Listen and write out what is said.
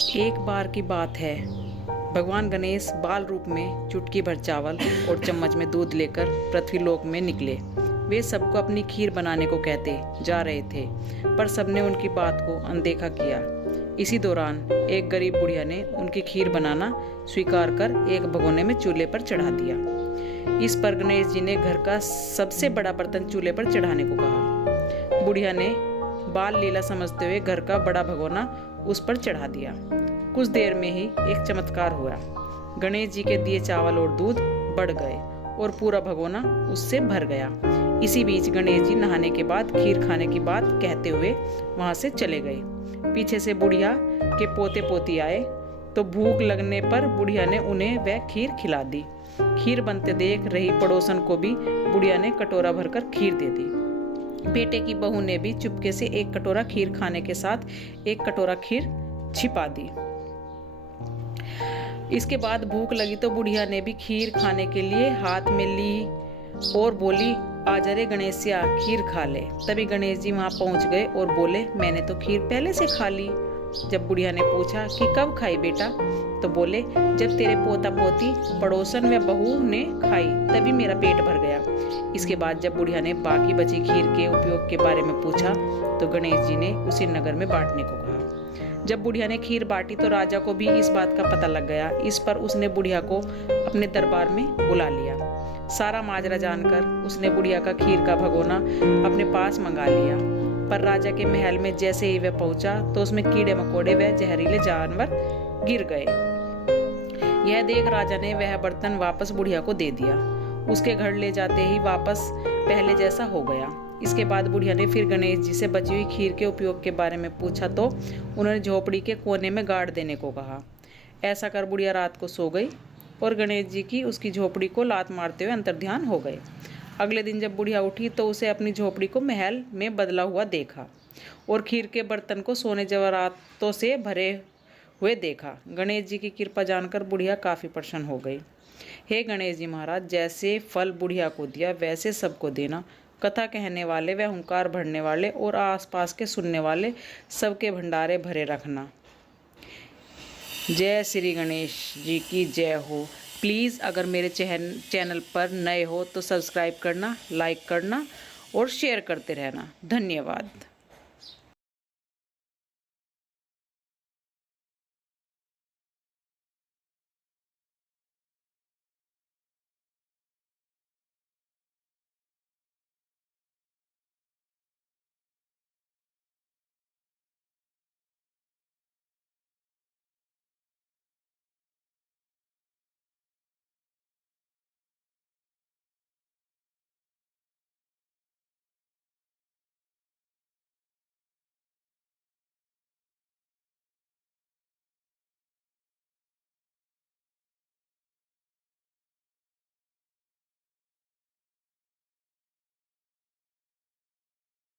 एक बार की बात है, भगवान गणेश बाल रूप में चुटकी भर चावल और चम्मच में दूध लेकर पृथ्वीलोक में निकले। वे सबको अपनी खीर बनाने को कहते जा रहे थे, पर सबने उनकी बात को अनदेखा किया। इसी दौरान एक गरीब बुढ़िया ने उनकी खीर बनाना स्वीकार कर एक भगोने में चूल्हे पर चढ़ा दिया। इस पर गणेश जी ने घर का सबसे बड़ा बर्तन चूल्हे पर चढ़ाने को कहा। बुढ़िया ने बाल लीला समझते हुए घर का बड़ा भगोना उस पर चढ़ा दिया। कुछ देर में ही एक चमत्कार हुआ। गणेश जी के दिए चावल और दूध बढ़ गए और पूरा भगोना उससे भर गया। इसी बीच गणेश जी नहाने के बाद खीर खाने की बात कहते हुए वहां से चले गए। पीछे से बुढ़िया के पोते पोती आए तो भूख लगने पर बुढ़िया ने उन्हें वह खीर खिला दी। खीर बनते देख रही पड़ोसन को भी बुढ़िया ने कटोरा भरकर खीर दे दी। बेटे की बहू ने भी चुपके से एक कटोरा खीर खाने के साथ एक कटोरा खीर छिपा दी। इसके बाद भूख लगी तो बुढ़िया ने भी खीर खाने के लिए हाथ में ली और बोली, आजा रे गणेशिया, खीर खा ले। तभी गणेश जी वहां पहुंच गए और बोले, मैंने तो खीर पहले से खा ली। जब बुढ़िया ने पूछा कि कब खाई बेटा, तो बोले, जब तेरे पोता पोती पड़ोसन व बहू ने खाई तभी मेरा पेट भर गया। इसके बाद जब बुढ़िया ने बाकी बची खीर के उपयोग के बारे में पूछा तो गणेश जी ने उसे नगर में बांटने को कहा। जब बुढ़िया ने खीर बांटी तो राजा को भी इस बात का पता लग गया। इस पर उसने बुढ़िया को अपने दरबार में बुला लिया। सारा माजरा जानकर उसने बुढ़िया का खीर का भगोना अपने पास मंगा लिया। पर राजा के महल में जैसे ही वह पहुंचा तो उसमें कीड़े मकोड़े व जहरीले जानवर गिर गए। यह देख राजा ने वह बर्तन वापस बुढ़िया को दे दिया। उसके घर ले जाते ही वापस पहले जैसा हो गया। इसके बाद बुढ़िया ने फिर गणेश जी से बची हुई खीर के उपयोग के बारे में पूछा तो उन्होंने झोपड़ी के कोने में गाड़ देने को कहा। ऐसा कर बुढ़िया रात को सो गई और गणेश जी की उसकी झोपड़ी को लात मारते हुए अंतर्ध्यान हो गए। अगले दिन जब बुढ़िया उठी तो उसे अपनी झोपड़ी को महल में बदला हुआ देखा और खीर के बर्तन को सोने जवाहरातों से भरे हुए देखा। गणेश जी की कृपा जानकर बुढ़िया काफ़ी प्रसन्न हो गई। हे गणेश जी महाराज, जैसे फल बुढ़िया को दिया वैसे सबको देना। कथा कहने वाले व हुंकार भरने वाले और आसपास के सुनने वाले सबके भंडारे भरे रखना। जय श्री गणेश जी की जय हो। प्लीज़ अगर मेरे चैनल पर नए हो तो सब्सक्राइब करना, लाइक करना और शेयर करते रहना। धन्यवाद।